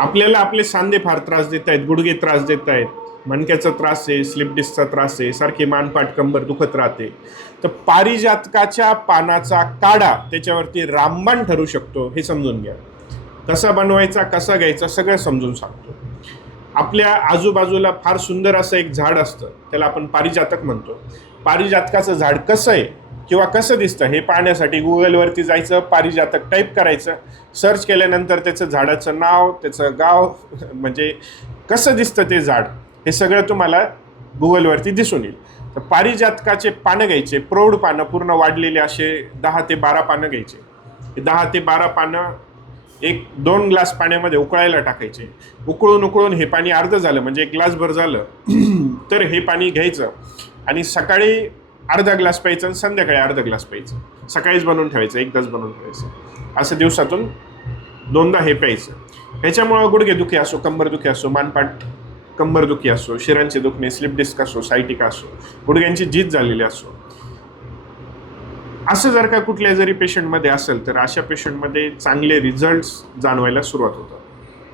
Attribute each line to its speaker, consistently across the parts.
Speaker 1: आपल्याला आपले सांधे फार त्रास देत आहेत गुडघे त्रास देत आहेत. मणक्याचा त्रास आहे स्लिप डिस्कचा त्रास आहे सारखी मानपाट कंबर दुखत राहते. तर पारिजातकाच्या पानाचा काढा त्याच्यावरती रामबाण ठरू शकतो हे समजून घ्या. कसा बनवायचा कसा घ्यायचा सगळं समजून सांगतो. आपल्या आजूबाजूला फार सुंदर असं एक झाड असतं त्याला आपण पारिजातक म्हणतो. पारिजातकाचं झाड कसं आहे? किंवा कसं दिसतं हे पाहण्यासाठी गुगलवरती जायचं पारिजातक टाईप करायचं सर्च केल्यानंतर त्याचं झाडाचं नाव त्याचं गाव म्हणजे कसं दिसतं ते झाड हे सगळं तुम्हाला गुगलवरती दिसून येईल. तर पारिजातकाचे पानं घ्यायचे प्रौढ पानं पूर्ण वाढलेले असे दहा ते बारा पानं घ्यायचे. दहा ते बारा पानं एक दोन ग्लास पाण्यामध्ये उकळायला टाकायचे. उकळून उकळून हे पाणी अर्ध झालं म्हणजे एक ग्लासभर झालं तर हे पाणी घ्यायचं. आणि सकाळी अर्धा ग्लास प्यायचं आणि संध्याकाळी अर्धा ग्लास प्यायचं. सकाळीच बनवून ठेवायचं एक तास बनवून ठेवायचं. असं दिवसातून दोनदा हे प्यायचं. ह्याच्यामुळं गुडघेदुखी असो कंबरदुखी असो मानपाट कंबरदुखी असो शिरांचे दुखणे स्लिप डिस्क असो सायटिका असो गुडघ्यांची जीत झालेली असो. असं जर का कुठल्या जरी पेशंटमध्ये असेल तर अशा पेशंटमध्ये चांगले रिझल्ट्स जाणवायला सुरुवात होतात.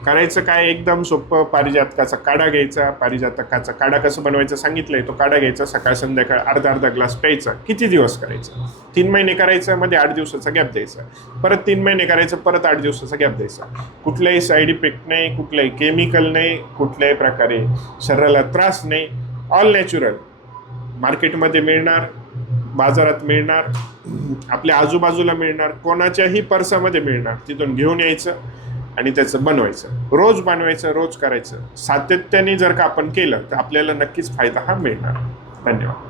Speaker 1: करायचं काय एकदम सोपं पारिजातकाचा काढा घ्यायचा पारिजातकाचा काढा कसं बनवायचं सांगितलंय तो काढा घ्यायचा सकाळ संध्याकाळ अर्धा अर्धा ग्लास प्यायचा किती दिवस करायचं? तीन महिने करायचं मध्ये आठ दिवसाचा गॅप द्यायचा. परत तीन महिने करायचं परत आठ दिवसाचा गॅप द्यायचा. कुठलाही साईड इफेक्ट नाही कुठलाही केमिकल नाही कुठल्याही प्रकारे शरीराला त्रास नाही. ऑल नॅचरल मार्केटमध्ये मिळणार बाजारात मिळणार आपल्या आजूबाजूला मिळणार कोणाच्याही पर्सामध्ये मिळणार. तिथून घेऊन यायचं. आणि त्याचं बनवायचं. रोज बनवायचं रोज करायचं. सातत्याने जर का आपण केलं तर आपल्याला नक्कीच फायदा हा मिळणार. धन्यवाद.